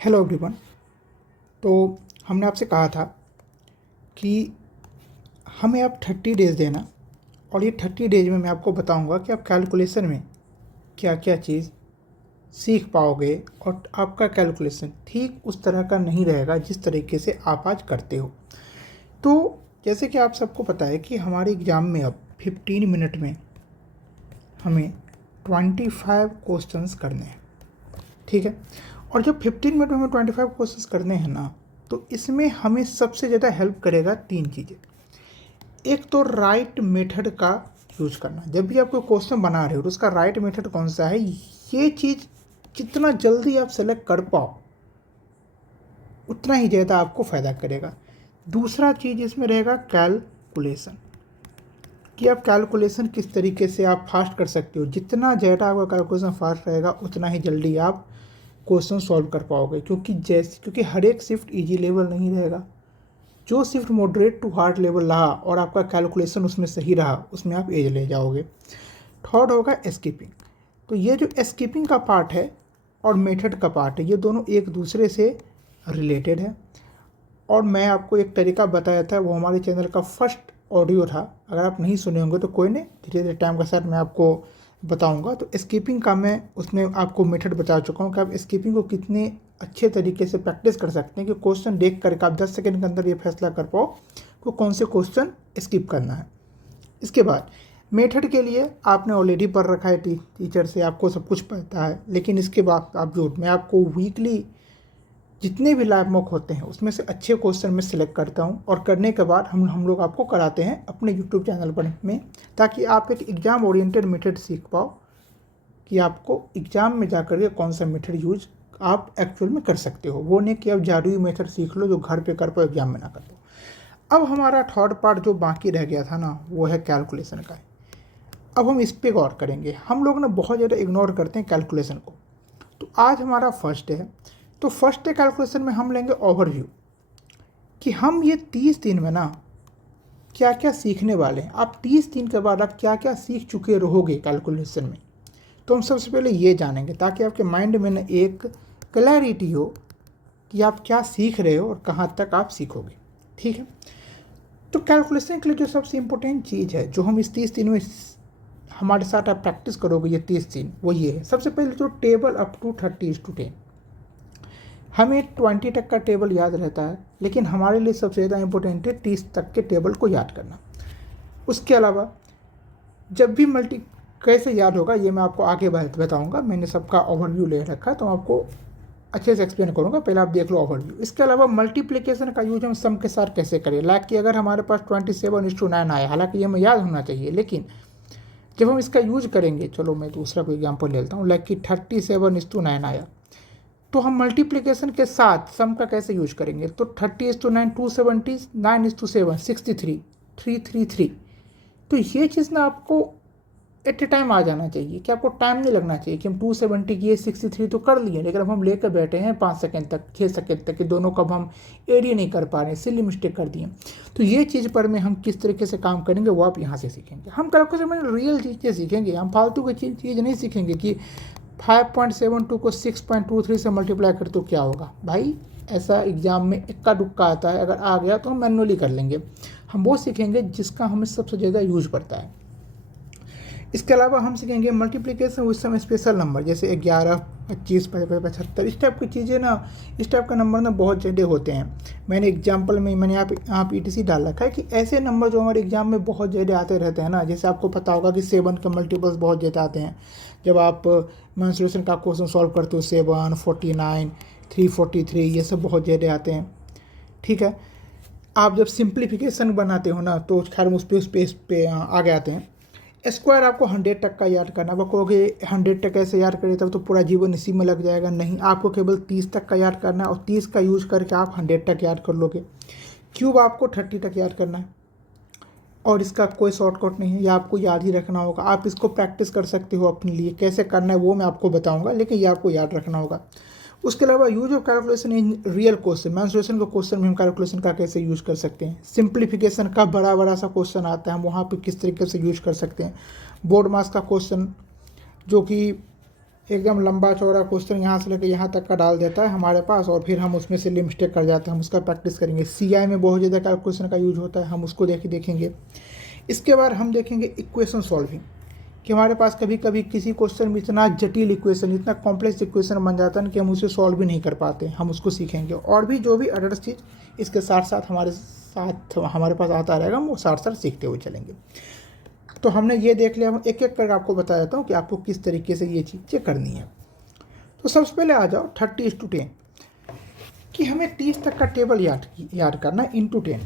Hello everyone. तो हमने आपसे कहा था कि हमें आप 30 डेज़ देना और ये 30 डेज़ में मैं आपको बताऊंगा कि आप कैलकुलेशन में क्या क्या चीज़ सीख पाओगे और आपका कैलकुलेशन ठीक उस तरह का नहीं रहेगा जिस तरीके से आप आज करते हो। तो जैसे कि आप सबको पता है कि हमारे एग्ज़ाम में अब 15 मिनट में हमें 25 क्वेश्चंस करने हैं, ठीक है। और जब 15 मिनट में हमें 25 क्वेश्चंस करने हैं ना, तो इसमें हमें सबसे ज़्यादा हेल्प करेगा 3 चीज़ें। एक तो राइट मेथड का यूज़ करना, जब भी आप कोई क्वेश्चन बना रहे हो तो उसका राइट मेथड कौन सा है, ये चीज़ जितना जल्दी आप सेलेक्ट कर पाओ उतना ही ज़्यादा आपको फ़ायदा करेगा। दूसरा चीज़ इसमें रहेगा कैलकुलेशन, कि आप कैलकुलेशन किस तरीके से आप फास्ट कर सकते हो। जितना ज़्यादा आपका कैलकुलेशन फास्ट रहेगा उतना ही जल्दी आप क्वेश्चन सॉल्व कर पाओगे, क्योंकि हर एक शिफ्ट इजी लेवल नहीं रहेगा। जो shift moderate to hard level रहा और आपका कैलकुलेशन उसमें सही रहा, उसमें आप एज ले जाओगे। थर्ड होगा एस्केपिंग। तो ये जो एस्केपिंग का पार्ट है और मेथड का पार्ट है, ये दोनों एक दूसरे से रिलेटेड है। और मैं आपको एक तरीका बताया था, वो हमारे चैनल का फर्स्ट ऑडियो था। अगर आप नहीं सुने होंगे तो कोई नहीं, धीरे धीरे टाइम के साथ मैं आपको बताऊंगा। तो स्किपिंग का मैं उसमें आपको मेथड बता चुका हूँ कि आप स्किपिंग को कितने अच्छे तरीके से प्रैक्टिस कर सकते हैं कि क्वेश्चन देख करके आप 10 सेकंड के अंदर ये फैसला कर पाओ कि कौन से क्वेश्चन स्किप करना है। इसके बाद मेथड के लिए आपने ऑलरेडी पढ़ रखा है, टीचर से आपको सब कुछ पता है। लेकिन इसके बावजूद मैं आपको वीकली जितने भी लाइव मॉक होते हैं उसमें से अच्छे क्वेश्चन मैं सिलेक्ट करता हूं और करने के बाद हम लोग आपको कराते हैं अपने यूट्यूब चैनल पर में, ताकि आप एक एग्ज़ाम ओरिएंटेड मेथड सीख पाओ कि आपको एग्ज़ाम में जाकर के कौन सा मेथड यूज आप एक्चुअल में कर सकते हो। वो नहीं कि आप जादुई मेथड सीख लो जो घर पे कर पाओ एग्ज़ाम में ना कर पाओ। अब हमारा थर्ड पार्ट जो बाकी रह गया था ना, वो है कैलकुलेशन का। अब हम इस पर गौर करेंगे। हम लोग ना बहुत ज़्यादा इग्नोर करते हैं कैलकुलेशन को। तो आज हमारा फर्स्ट डे है। तो फर्स्ट डे कैलकुलेशन में हम लेंगे ओवरव्यू, कि हम ये 30 दिन में ना क्या क्या सीखने वाले हैं। आप 30 दिन के बाद आप क्या क्या सीख चुके रहोगे कैलकुलेशन में, तो हम सबसे पहले ये जानेंगे, ताकि आपके माइंड में ना एक क्लैरिटी हो कि आप क्या सीख रहे हो और कहाँ तक आप सीखोगे, ठीक है। तो कैलकुलेशन के लिए जो सबसे इम्पोर्टेंट चीज़ है जो हम इस 30 दिन में हमारे साथ आप प्रैक्टिस करोगे ये 30 दिन, वो ये है। सबसे पहले जो टेबल अप टू 30:10, हमें 20 तक का टेबल याद रहता है, लेकिन हमारे लिए सबसे ज़्यादा इंपॉर्टेंट है 30 तक के टेबल को याद करना। उसके अलावा जब भी मल्टी कैसे याद होगा ये मैं आपको आगे बताऊंगा। मैंने सबका ओवरव्यू ले रखा है तो मैं आपको अच्छे से एक्सप्लेन करूंगा, पहले आप देख लो ओवरव्यू। इसके अलावा मल्टीप्लिकेशन का यूज हम सम के साथ कैसे करें। लाइक कि अगर हमारे पास 27:9 आए, हालांकि ये हमें याद होना चाहिए, लेकिन जब हम इसका यूज करेंगे, चलो मैं दूसरा कोई एग्जाम्पल लेता हूँ। लाइक कि 37:9 आया, तो हम मल्टीप्लिकेशन के साथ सम का कैसे यूज करेंगे। तो 30:9 270, 9:7 63 333। तो ये चीज़ ना आपको एट ए टाइम आ जाना चाहिए, कि आपको टाइम नहीं लगना चाहिए कि हम 270 किए 63 तो कर लिए, लेकिन अब हम लेकर बैठे हैं 5 सेकंड तक 6 सेकंड तक कि दोनों का हम एडी नहीं कर पा रहे हैं, सिली मिस्टेक कर दिए। तो ये चीज़ पर में हम किस तरीके से काम करेंगे वो आप यहाँ से सीखेंगे। हम कैलकुलेशन में रियल चीज़ें सीखेंगे, हम फालतू की चीज़ नहीं सीखेंगे कि 5.72 को 6.23 से मल्टीप्लाई कर तो क्या होगा। भाई ऐसा एग्जाम में इक्का दुक्का आता है, अगर आ गया तो हम मैनुअली कर लेंगे। हम वो सीखेंगे जिसका हमें सबसे ज़्यादा यूज पड़ता है। इसके अलावा हम सीखेंगे multiplication with some special number, जैसे 11, 25, 75। इस टाइप की चीज़ें ना, इस टाइप का नंबर ना बहुत ज़्यादा होते हैं। मैंने एग्जाम्पल में मैंने यहाँ पे ETC डाल रखा है कि ऐसे नंबर जो हमारे एग्जाम में बहुत ज़्यादा आते रहते हैं ना, जैसे आपको पता होगा कि 7 के मल्टीपल्स बहुत ज़्यादा आते हैं। जब आप मेंस्ट्रुएशन का क्वेश्चन सॉल्व करते हो, 7, 49, 343, ये सब बहुत ज़्यादा आते हैं, ठीक है। आप जब सिंप्लीफिकेशन बनाते हो ना, तो खैर उस पे आगे आते हैं। स्क्वायर आपको 100 तक का याद करना। वो कहोगे 100 तक कैसे याद करें, तब तो पूरा जीवन इसी में लग जाएगा। नहीं, आपको केवल 30 तक का याद करना है और 30 का यूज करके आप 100 तक याद कर लोगे। क्यूब आपको 30 तक याद करना है और इसका कोई शॉर्टकट नहीं है, ये आपको याद ही रखना होगा। आप इसको प्रैक्टिस कर सकते हो अपने लिए, कैसे करना है वो मैं आपको बताऊंगा, लेकिन ये आपको याद रखना होगा। उसके अलावा use of calculation in real question, menstruation के क्वेश्चन में हम कैलकुलेशन का कैसे यूज कर सकते हैं। सिंप्लीफिकेशन का बड़ा सा क्वेश्चन आता है, हम वहाँ पे किस तरीके से यूज कर सकते हैं। बोर्ड मास का क्वेश्चन जो कि एकदम लंबा चौड़ा क्वेश्चन यहाँ से लेकर यहाँ तक का डाल देता है हमारे पास, और फिर हम उसमें से मिस्टेक कर जाते हैं। हम उसका प्रैक्टिस करेंगे। CI में बहुत ज़्यादा कैलकुलेशन का यूज होता है, हम उसको देखेंगे। इसके बाद हम देखेंगे इक्वेशन सॉल्विंग, कि हमारे पास कभी कभी किसी क्वेश्चन में इतना जटिल इक्वेशन, इतना कॉम्प्लेक्स इक्वेशन बन जाता है कि हम उसे सॉल्व भी नहीं कर पाते। हम उसको सीखेंगे, और भी जो भी अदर्स चीज़ इसके साथ साथ हमारे पास आता रहेगा, हम वो साथ साथ सीखते हुए चलेंगे। तो हमने ये देख लिया। एक एक करके आपको बता देता हूँ कि आपको किस तरीके से ये चीज़ें करनी है। तो सबसे पहले आ जाओ 30:10, कि हमें 30 तक का टेबल याद करना है इंटू 10।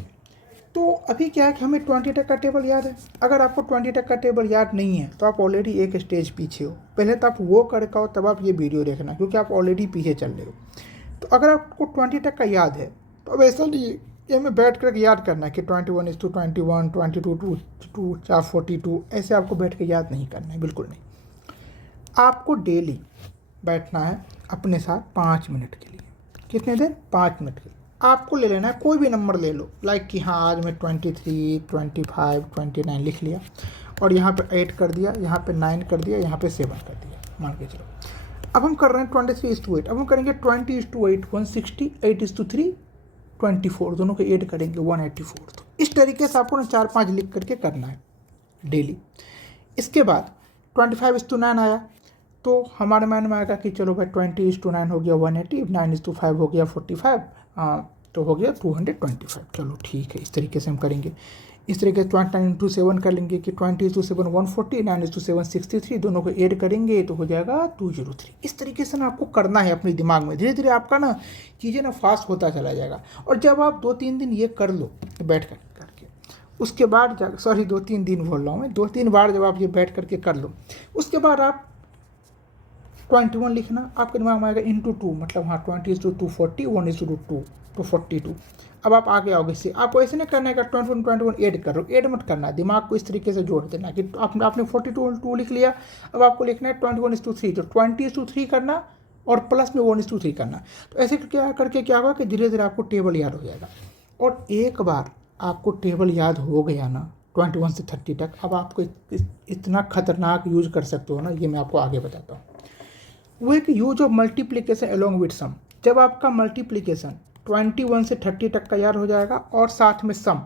तो अभी क्या है कि हमें 20 तक का टेबल याद है। अगर आपको 20 तक का टेबल याद नहीं है तो आप ऑलरेडी एक स्टेज पीछे हो। पहले तो आप वो करके आओ, तब आप ये वीडियो देखना, क्योंकि आप ऑलरेडी पीछे चल रहे हो। तो अगर आपको 20 तक का याद है तो अब ऐसा नहीं ये हमें बैठ कर याद करना है कि 21:21, 22 42, ऐसे आपको बैठ के याद नहीं करना है, बिल्कुल नहीं। आपको डेली बैठना है अपने साथ 5 मिनट के लिए। कितने देर? 5 मिनट के लिए। आपको ले लेना है, कोई भी नंबर ले लो, लाइक कि हाँ आज मैं 23, 25, 29 लिख लिया, और यहाँ पे 8 कर दिया, यहाँ पे 9 कर दिया, यहाँ पे 7 कर दिया, मान के चलो। अब हम कर रहे हैं 23:8। अब हम करेंगे 20:8 160, 8:3 24, दोनों को ऐड करेंगे 184। तो इस तरीके से आपको ना 4-5 लिख करके करना है डेली। इसके बाद 25:9 आया, तो हमारे माइंड में आएगा कि चलो भाई 20:9 हो गया 180, 9:5 हो गया 45, तो हो गया 225। चलो ठीक है, इस तरीके से हम करेंगे। इस तरीके से 29:7 कर लेंगे कि 20:7 140, 9:7 63, दोनों को ऐड करेंगे तो हो जाएगा 203। इस तरीके से ना आपको करना है अपने दिमाग में। धीरे धीरे आपका ना चीज़ें ना फास्ट होता चला जाएगा। और जब आप 2-3 दिन ये कर लो बैठ करके, उसके बाद 2-3 दिन बोल रहा हूँ मैं, 2-3 बार जब आप ये बैठ करके कर लो, उसके बाद आप 21 लिखना आपके दिमाग में आएगा इंटू 2, मतलब हाँ 20:2 40, 1:2 42। अब आप आगे आओगे से, आपको ऐसे नहीं करना है कि 21 ऐड कर रहे हो, ऐड मत करना, दिमाग को इस तरीके से जोड़ देना कि आपने 42 लिख लिया। अब आपको लिखना है 21:3, तो 20:3 करना और प्लस में 1:3 करना। तो ऐसे करके क्या होगा कि धीरे धीरे आपको टेबल याद हो जाएगा। और एक बार आपको टेबल याद हो गया ना 21 से 30 तक, अब आपको इतना खतरनाक यूज कर सकते हो ना, ये मैं आपको आगे बताता हूँ। वो एक use of multiplication along with sum. जब आपका मल्टीप्लिकेशन 21 से 30 तक का याद हो जाएगा, और साथ में सम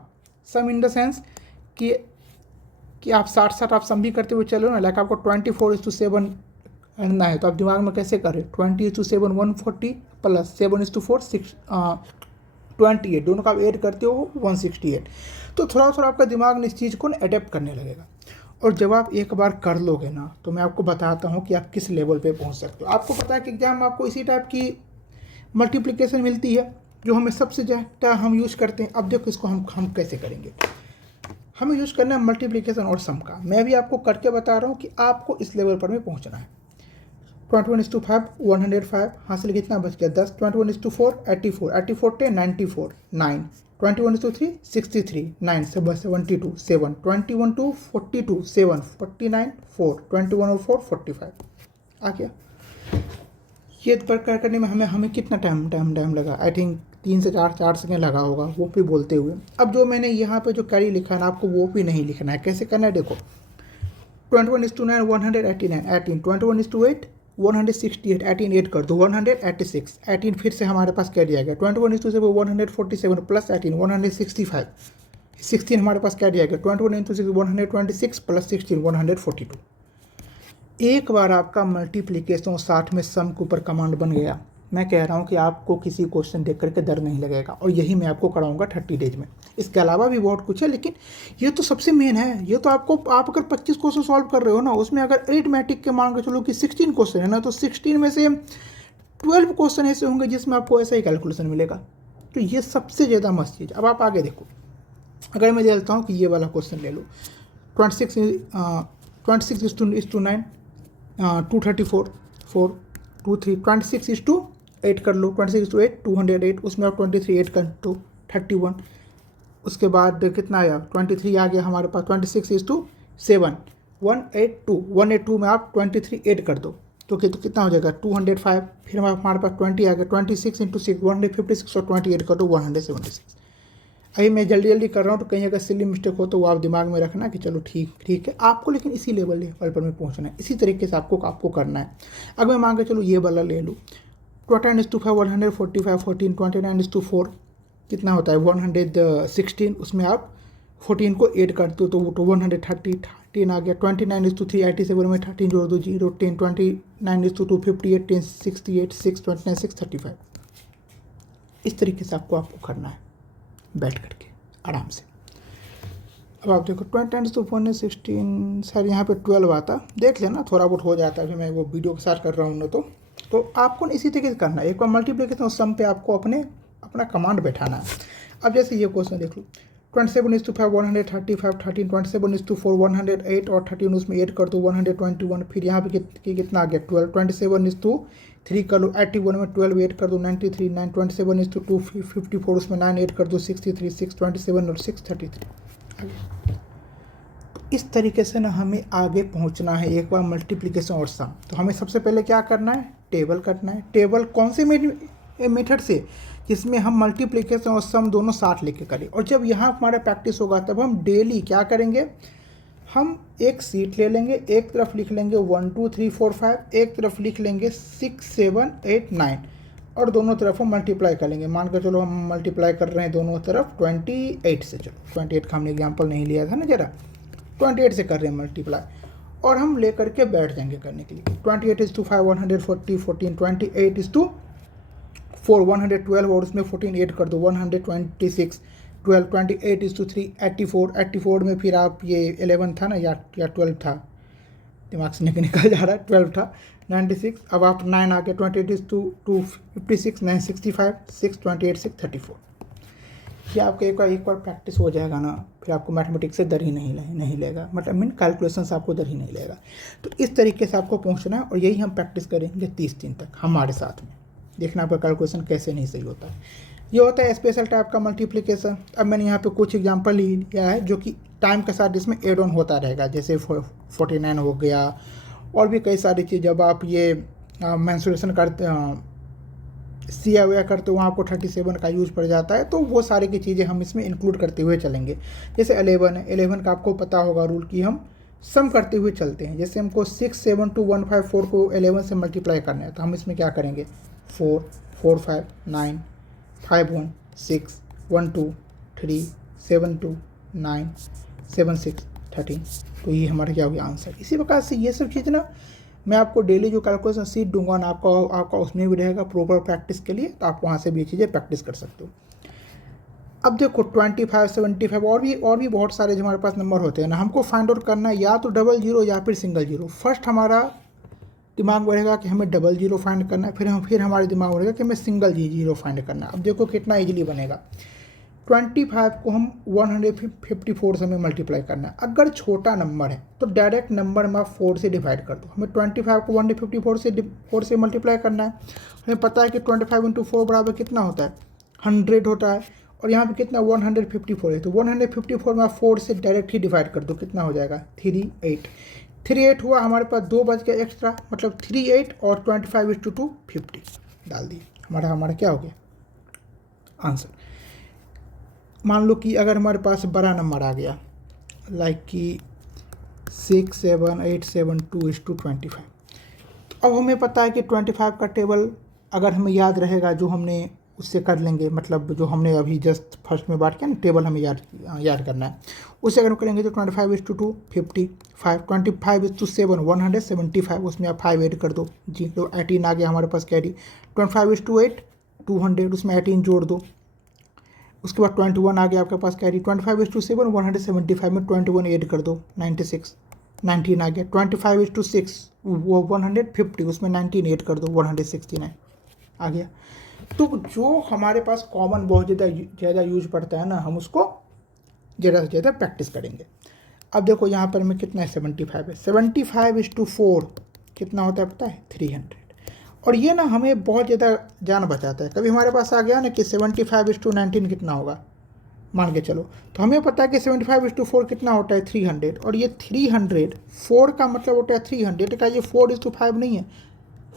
इन द सेंस कि आप साथ आप सम भी करते हुए चलो ना, लाइक आपको 24:7 करना है, तो आप दिमाग में कैसे कर रहे हो, 20:7 140 प्लस 7:4 28, दोनों का आप ऐड करते हो 168। तो थोड़ा थोड़ा आपका दिमाग ने इस चीज़ को अडेप्ट करने लगेगा। और जब आप एक बार कर लोगे ना, तो मैं आपको बताता हूँ कि आप किस लेवल पे पहुँच सकते हो। आपको पता है कि एग्जाम में आपको इसी टाइप की मल्टीप्लिकेशन मिलती है जो हमें सबसे ज़्यादा हम यूज़ करते हैं। अब देखो इसको हम कैसे करेंगे। हमें यूज़ करना है मल्टीप्लिकेशन और सम का। मैं भी आपको करके बता रहा हूँ कि आपको इस लेवल पर में पहुँचना है। 21:5 105, हासिल कितना बच गया 10, 21:4 84, 84 10 94 9, 21:3 63 9 72 7, 21:2 42 7 49 4, 21:4 45 आ गया। ये प्रकार करने में हमें कितना टाइम लगा, आई थिंक 3 से 4 सेकेंड लगा होगा वो भी बोलते हुए। अब जो मैंने यहाँ पे जो कैरी लिखा है ना, आपको वो भी नहीं लिखना है। कैसे करना है देखो, 21:9 189 18, 21:8 168, 18 ऐड कर दो 186, 18 फिर से हमारे पास कैरी आ गया। 21:7 147 प्लस 18 165, 16 हमारे पास कैरी आ गया। 21:6 126 प्लस 16 142। एक बार आपका मल्टीप्लिकेशन साथ में सम के ऊपर कमांड बन गया, मैं कह रहा हूँ कि आपको किसी क्वेश्चन देख करके डर नहीं लगेगा। और यही मैं आपको कराऊंगा 30 डेज में। इसके अलावा भी बहुत कुछ है, लेकिन ये तो सबसे मेन है। ये तो आप अगर 25 क्वेश्चन सॉल्व कर रहे हो ना, उसमें अगर अरिथमेटिक के मान के चलो कि 16 क्वेश्चन है ना, तो 16 में से 12 क्वेश्चन ऐसे होंगे जिसमें आपको ऐसा ही कैलकुलेशन मिलेगा। तो ये सबसे ज़्यादा मस्त चीज़। अब आप आगे देखो, अगर मैं देता हूँ कि ये वाला क्वेश्चन ले लो, 26:9 234 4 2 3, 26:8 कर लो, 26:8 208, उसमें आप 23 ऐड कर दो 31। उसके बाद कितना आया 23 आ गया हमारे पास। 26:7 182 में आप 23 ऐड कर दो तो कितना हो जाएगा 205। फिर हमारे पास 20 आ गया। 26 × 6 156 और 20 ऐड कर दो 176। अभी मैं जल्दी जल्दी कर रहा हूँ तो कहीं अगर सिली मिस्टेक हो तो वो आप दिमाग में रखना कि चलो ठीक है आपको, लेकिन इसी लेवल पर में पहुँचना है, इसी तरीके से आपको करना है। अगर मैं मान के चलो ये वाला ले लूँ, 29:5 145 14, 29:4 कितना होता है 116, उसमें आप 14 को ऐड करते हो तो वो तो 130 आ गया। 29:3 87 में 13 जोड़ दो 0 10, 29:2 58 10 68 6 29 6 35। इस तरीके से आपको करना है बैठ करके आराम से। अब आप देखो 20 to 16 सर यहाँ पे 12 आता, देख लेना थोड़ा बहुत हो जाता है, फिर मैं वो वीडियो के साथ कर रहा हूँ ना, तो आपको इसी तरीके से करना है। एक बार मल्टीप्लिकेशन और सम पे आपको अपना कमांड बैठाना है। अब जैसे ये क्वेश्चन देख लो, 27:5 135 13, 27:4 108 और 13 उसमें ऐड कर दो 121, फिर यहाँ पे कितना आ गया 12, 27:3 कर लो 81 में 12 ऐड कर दो 93, 9 27:2 54 उसमें 9 ऐड कर दो 63, 6 27 और 6 33। इस तरीके से ना हमें आगे पहुंचना है। एक बार मल्टीप्लिकेशन और सम, तो हमें सबसे पहले क्या करना है, टेबल करना है। टेबल कौन से मेथड से, जिसमें हम मल्टीप्लिकेशन और सम दोनों साथ लेके करें। और जब यहाँ हमारा प्रैक्टिस होगा तब हम डेली क्या करेंगे, हम एक सीट ले लेंगे, एक तरफ लिख लेंगे 1 2 3 4 5, एक तरफ लिख लेंगे 6 7 8 9 और दोनों तरफ हम मल्टीप्लाई कर लेंगे। मान कर चलो हम मल्टीप्लाई कर रहे हैं दोनों तरफ 28 से, चलो 28 का हमने एग्जाम्पल नहीं लिया था ना, जरा 28 से कर रहे हैं मल्टीप्लाई, और हम ले करके बैठ जाएंगे करने के लिए। 28:5 140 14, 28:4 112 और उसमें 14 ऐड कर दो 126, 12 28:3 84 में फिर आप ये 11 था ना या 12 था, दिमाग से निकल जा रहा है, 12 था 96। अब आप 9 आ गया 28:2 56 9 65 6 28 6 34। ये आपका एक बार प्रैक्टिस हो जाएगा ना, फिर आपको मैथमेटिक्स से डर ही नहीं लेगा, मतलब कैलकुलेशन से आपको डर ही नहीं लेगा। तो इस तरीके से आपको पहुंचना है और यही हम प्रैक्टिस करेंगे 30 दिन तक हमारे साथ में। देखना आपका कैलकुलेशन कैसे नहीं सही होता है। ये होता है स्पेशल टाइप का मल्टीप्लिकेशन। अब मैंने यहाँ पे कुछ एग्जांपल लिया है जो कि टाइम के साथ इसमें एड ऑन होता रहेगा, जैसे 49 हो गया और भी कई सारी चीज़। जब आप ये मेंसुरेशन करते सिया हुआ करते हो वहाँ आपको 37 का यूज़ पड़ जाता है, तो वो सारी की चीज़ें हम इसमें इंक्लूड करते हुए चलेंगे। जैसे 11 है, 11 का आपको पता होगा रूल कि हम सम करते हुए चलते हैं। जैसे हमको 6 7 2 154 को 11 से मल्टीप्लाई करना है, तो हम इसमें क्या करेंगे 4 4 5 9 5 1 6 1 2 3 7 2 9 7 6 13। तो ये हमारा क्या हो गया आंसर। इसी प्रकार से ये सब चीज़ ना मैं आपको डेली जो कैलकुलेशन सीट दूंगा ना आपका उसमें भी रहेगा प्रॉपर प्रैक्टिस के लिए, तो आप वहाँ से भी ये चीज़ें प्रैक्टिस कर सकते हो। अब देखो 25 75 और भी बहुत सारे जो हमारे पास नंबर होते हैं ना, हमको फाइंड आउट करना है या तो डबल जीरो या फिर सिंगल जीरो। फर्स्ट हमारा दिमाग में रहेगा कि हमें डबल जीरो फाइंड करना है, फिर हमारे दिमाग में रहेगा कि हमें सिंगल जीरो फाइंड करना है। अब देखो कितना ईजिली बनेगा। 25 को हम 154 से हमें मल्टीप्लाई करना है। अगर छोटा नंबर है तो डायरेक्ट नंबर में आप 4 से डिवाइड कर दो। हमें 25 को 154 से मल्टीप्लाई करना है। हमें पता है कि 25 × 4 बराबर कितना होता है 100 होता है, और यहाँ पे कितना 154 है, तो 154 में आप 4 से डायरेक्ट ही डिवाइड कर दो, कितना हो जाएगा 38 हुआ। हमारे पास 2 बच गया एक्स्ट्रा, मतलब 38 और 25:2 50 डाल दिए। हमारा क्या हो गया आंसर। मान लो कि अगर हमारे पास बड़ा नंबर आ गया लाइक कि 67872:25, तो अब हमें पता है कि 25 का टेबल अगर हमें याद रहेगा जो हमने उससे कर लेंगे, मतलब जो हमने अभी जस्ट फर्स्ट में बात किया ना, टेबल हमें याद करना है, उससे अगर हम करेंगे तो 25:2 55, 25:7 175, उसमें आप 5 ऐड कर दो जी, तो 18 आ गया हमारे पास कैरी। 25:8 200, उसमें 18 जोड़ दो। उसके बाद 21 आ गया आपके पास कैरी। 25:7 175 में 21 ऐड कर दो 96, 19 आ गया। 25:6 वो 150, उसमें 19 ऐड कर दो 169 आ गया। तो जो हमारे पास कॉमन बहुत ज़्यादा यूज पड़ता है ना, हम उसको ज़्यादा से ज़्यादा प्रैक्टिस करेंगे। अब देखो यहाँ पर में कितना है 75 है। 75:4 कितना होता है पता है 300। और ये ना हमें बहुत ज़्यादा जान बचाता है। कभी हमारे पास आ गया ना कि 75:19 कितना होगा मान के चलो, तो हमें पता है कि 75:4 कितना होता है 300, और ये 300 4 का मतलब होता है 300 का, ये 4:5 नहीं है,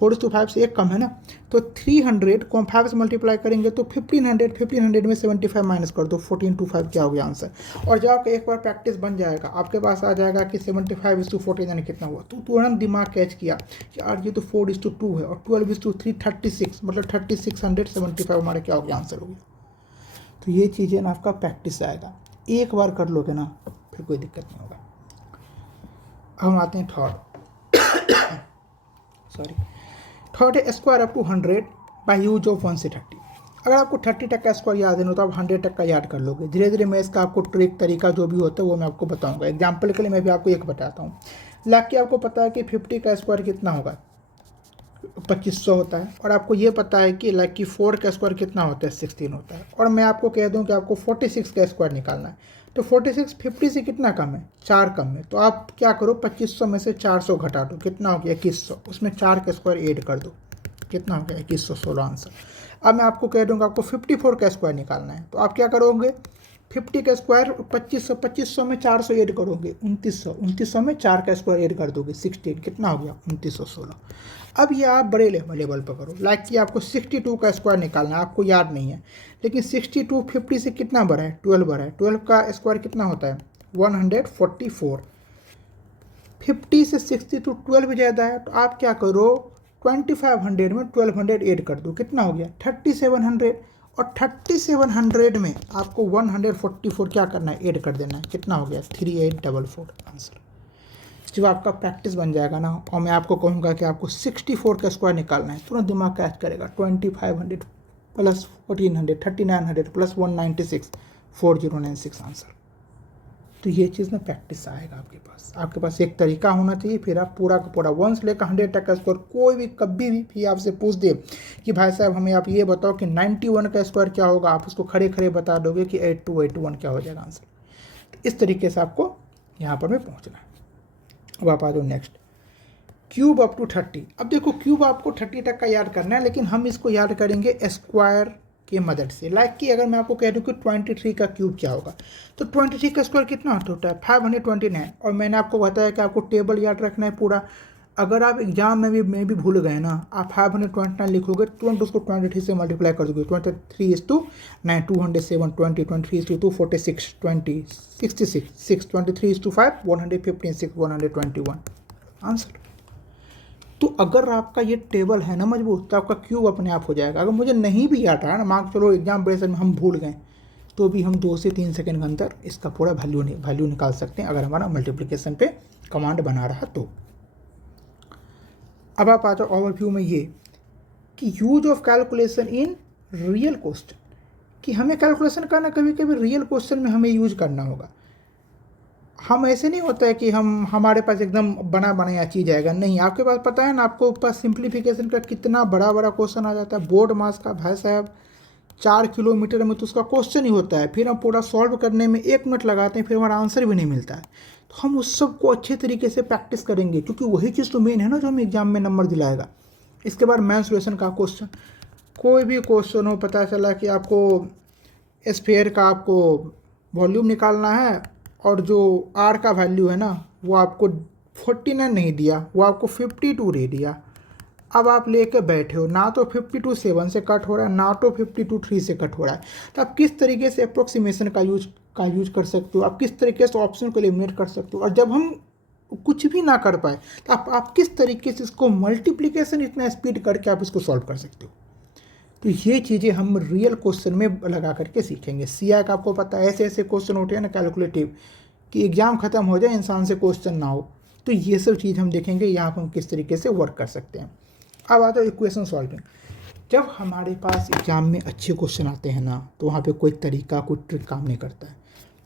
4:5 से एक कम है ना, तो 300 को हम 5 से मल्टीप्लाई करेंगे तो 1500 में 75 माइनस कर दो, 1425 क्या हो गया आंसर। और जब आपका एक बार प्रैक्टिस बन जाएगा, आपके पास आ जाएगा कि 75:14 यानी कितना हुआ, तो तुरंत दिमाग कैच किया कि यार ये तो 4:2 है और 12:3 36, मतलब 3675 हमारा क्या हो गया आंसर हो गया। तो ये चीज़ें ना आपका प्रैक्टिस आएगा, एक बार कर लोगे ना फिर कोई दिक्कत नहीं होगा। अब हम आते हैं थर्ड है square up to 100 by use of 1 से 30। अगर आपको 30 तक का स्क्वायर याद है तो आप 100 तक का याद कर लोगे। धीरे धीरे मैं इसका आपको ट्रिक तरीका जो भी होता है वो मैं आपको बताऊंगा। एग्जाम्पल के लिए मैं भी आपको एक बताता हूँ। लाइक कि आपको पता है कि 50 का स्क्वायर कितना होगा, 2500 होता है, और आपको ये पता है कि लाइक कि 4 का स्क्वायर कितना होता है, 16 होता है, और मैं आपको कह दूं कि आपको 46 का स्क्वायर निकालना है, तो 46 50 से कितना कम है, 4 कम है। तो आप क्या करो, 2500 में से 400 घटा दो, कितना हो गया 2100, उसमें 4 का स्क्वायर ऐड कर दो, कितना हो गया 2116 आंसर। अब मैं आपको कह दूंगा आपको 54 का स्क्वायर निकालना है, तो आप क्या करोगे, 50 का स्क्वायर 2500 में 400 ऐड करोगे 2900 में 4 का स्क्वायर ऐड कर दोगे 16, कितना हो गया 2916। अब ये आप बड़े लेवल पर करो, लाइक कि आपको 62 का स्क्वायर निकालना है, आपको याद नहीं है, लेकिन 62 50 से कितना बड़ा है, 12 बड़ा है, 12 का स्क्वायर कितना होता है 144। 50 से 62 12 ज़्यादा है, तो आप क्या करो 2500 में 1200 ऐड कर दो, कितना हो गया 3700, और 3700 में आपको 144 क्या करना है, ऐड कर देना है, कितना हो गया 3844 आंसर। जब आपका प्रैक्टिस बन जाएगा ना, और मैं आपको कहूँगा कि आपको 64 का स्क्वायर निकालना है, तुरंत दिमाग कैच करेगा, 2500 प्लस 1400 3900 प्लस 196 4096 आंसर। तो ये चीज़ में प्रैक्टिस आएगा आपके पास एक तरीका होना चाहिए, फिर आप पूरा का पूरा 1 से लेकर 100 तक का स्क्वायर कोई भी कभी भी आपसे पूछ दे कि भाई साहब हमें आप ये बताओ कि 91 का स्क्वायर क्या होगा, आप उसको खड़े खड़े बता दोगे कि 8281 क्या हो जाएगा आंसर। तो इस तरीके से आपको यहाँ पर में पहुँचना है। अब आप आ जाओ नेक्स्ट, क्यूब अप टू 30। अब देखो क्यूब आपको 30 तक का याद करना है, लेकिन हम इसको याद करेंगे स्क्वायर की मदद से। लाइक कि अगर मैं आपको कह दूं कि 23 का क्यूब क्या होगा, तो 23 का स्क्वायर कितना होता है 529, और मैंने आपको बताया कि आपको टेबल याद रखना है पूरा। अगर आप एग्जाम में भी भूल गए ना, आप 529 लिखोगे तुरंत उसको 23 से मल्टीप्लाई कर दोगे, 23:9 207 20 23:2 46 20 66 6 23:5 115 6 121 आंसर। तो अगर आपका ये टेबल है ना मजबूत, तो आपका क्यूब अपने आप हो जाएगा। अगर मुझे नहीं भी आता है ना, मान चलो एग्जाम प्रेशर में हम भूल गए, तो भी हम 2 से 3 सेकंड के अंदर इसका पूरा वैल्यू निकाल सकते हैं, अगर हमारा मल्टीप्लिकेशन पे कमांड बना रहा तो। अब आप आ जाओ ओवरव्यू में ये कि use of calculation in real question, कि हमें कैलकुलेशन करना कभी कभी रियल क्वेश्चन में हमें यूज करना होगा। हम ऐसे नहीं होता है कि हमारे पास एकदम बना बनाया चीज़ आएगा, नहीं, आपके पास पता है ना, आपको पास सिंप्लीफिकेशन का कितना बड़ा बड़ा क्वेश्चन आ जाता है बोर्ड मास का, भाई साहब 4 किलोमीटर में तो उसका क्वेश्चन ही होता है, फिर हम पूरा सॉल्व करने में 1 मिनट लगाते हैं, फिर हमारा आंसर भी नहीं मिलता है। तो हम उस सब को अच्छे तरीके से प्रैक्टिस करेंगे, क्योंकि वही चीज़ तो मेन है ना जो हमें एग्जाम में नंबर दिलाएगा। इसके बाद मैंसुरेशन का क्वेश्चन, कोई भी क्वेश्चन हो, पता चला कि आपको स्फीयर का आपको वॉल्यूम निकालना है, और जो आर का वैल्यू है ना वो आपको 49 नहीं दिया, वो आपको 52 दे दिया। अब आप लेके बैठे हो, ना तो 52 7 से कट हो रहा है, ना तो 52 3 से कट हो रहा है, तो आप किस तरीके से अप्रोक्सीमेशन का यूज कर सकते हो, आप किस तरीके से ऑप्शन को एलिमिनेट कर सकते हो। और जब हम कुछ भी ना कर पाए तो आप किस तरीके से इसको मल्टीप्लिकेशन इतना स्पीड करके आप इसको सॉल्व कर सकते हो। तो ये चीज़ें हम रियल क्वेश्चन में लगा करके सीखेंगे। सीआई का आपको पता है ऐसे ऐसे क्वेश्चन होते हैं ना कैलकुलेटिव, कि एग्जाम खत्म हो जाए इंसान से क्वेश्चन ना हो, तो ये सब चीज़ हम देखेंगे यहाँ पर हम किस तरीके से वर्क कर सकते हैं। अब आता है इक्वेशन सॉल्विंग। जब हमारे पास एग्जाम में अच्छे क्वेश्चन आते हैं ना, तो वहाँ पे कोई तरीका कोई ट्रिक काम नहीं करता है,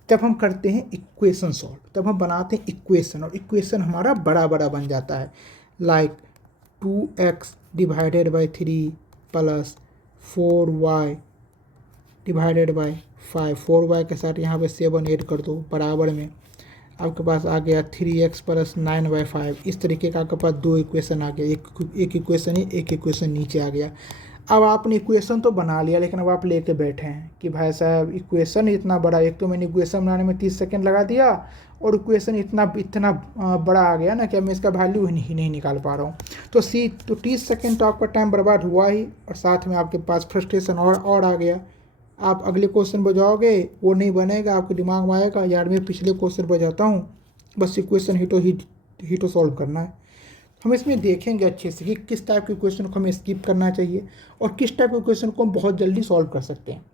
तब हम करते हैं इक्वेशन सॉल्व, तब हम बनाते हैं इक्वेशन, और इक्वेशन हमारा बड़ा बड़ा बन जाता है, like 2x divided by 3 plus 4y divided by 5, 4y के साथ यहाँ पे 7 ऐड कर दो, बराबर में आपके पास आ गया 3x प्लस 9/5। इस तरीके का आपके पास 2 इक्वेशन आ गया, एक इक्वेशन ही एक इक्वेशन नीचे आ गया। अब आपने इक्वेशन तो बना लिया, लेकिन अब आप लेके बैठे हैं कि भाई साहब इक्वेशन इतना बड़ा, एक तो मैंने इक्वेशन बनाने में 30 सेकंड लगा दिया और इक्वेशन इतना इतना बड़ा आ गया ना कि अब मैं इसका वैल्यू ही नहीं निकाल पा रहा हूँ। तो 30 सेकंड तो आपका टाइम बर्बाद हुआ ही, और साथ में आपके पास फ्रस्ट्रेशन और आ गया। आप अगले क्वेश्चन पर जाओगे, वो नहीं बनेगा, आपके दिमाग में आएगा यार मैं पिछले क्वेश्चन पर जाता हूँ, बस इक्वेशन ही तो सॉल्व करना है। हम इसमें देखेंगे अच्छे से कि किस टाइप के क्वेश्चन को हमें स्किप करना चाहिए और किस टाइप के क्वेश्चन को हम बहुत जल्दी सॉल्व कर सकते हैं।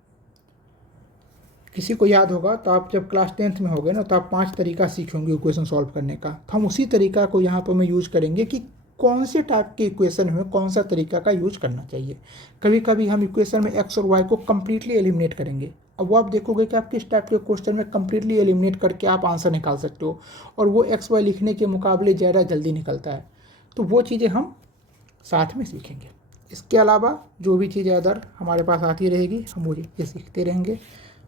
किसी को याद होगा तो आप जब क्लास 10th में होगे ना, तो आप 5 तरीका सीखे होंगे इक्वेशन सॉल्व करने का। तो हम उसी तरीका को यहाँ पर मैं यूज करेंगे कि कौन से टाइप के इक्वेशन में कौन सा तरीका का यूज करना चाहिए। कभी कभी हम इक्वेशन में एक्स और वाई को कम्प्लीटली एलिमिनेट करेंगे। अब वो आप देखोगे कि आप किस टाइप के क्वेश्चन में कम्प्लीटली एलिमिनेट करके आप आंसर निकाल सकते हो, और वो एक्स वाई लिखने के मुकाबले ज़्यादा जल्दी निकलता है। तो वो चीज़ें हम साथ में सीखेंगे। इसके अलावा जो भी चीज़ें अदर हमारे पास आती रहेगी, हम वो ये सीखते रहेंगे।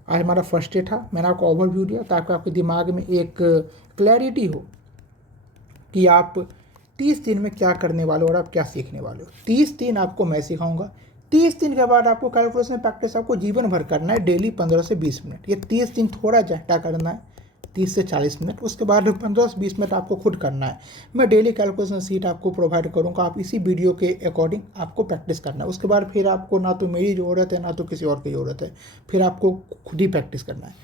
आज हमारा फर्स्ट डे था, मैंने आपको ओवरव्यू दिया ताकि आपके दिमाग में एक क्लैरिटी हो कि आप 30 दिन में क्या करने वाले हो और आप क्या सीखने वाले हो। 30 दिन आपको मैं सिखाऊंगा। 30 दिन के बाद आपको कैलकुलेशन प्रैक्टिस आपको जीवन भर करना है, डेली 15 से 20 मिनट। ये 30 दिन थोड़ा ज़्यादा करना है, 30 से 40 मिनट। उसके बाद 15 से 20 मिनट आपको खुद करना है। मैं डेली कैलकुलेशन सीट आपको प्रोवाइड करूँगा, आप इसी वीडियो के अकॉर्डिंग आपको प्रैक्टिस करना है। उसके बाद फिर आपको ना तो मेरी ज़रूरत है ना तो किसी और की ज़रूरत है, फिर आपको खुद ही प्रैक्टिस करना है।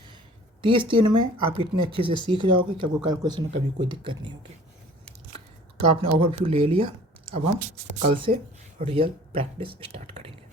30 दिन में आप इतने अच्छे से सीख जाओगे कि आपको कैलकुलेशन में कभी कोई दिक्कत नहीं होगी। तो आपने ओवरव्यू ले लिया, अब हम कल से रियल प्रैक्टिस स्टार्ट करेंगे।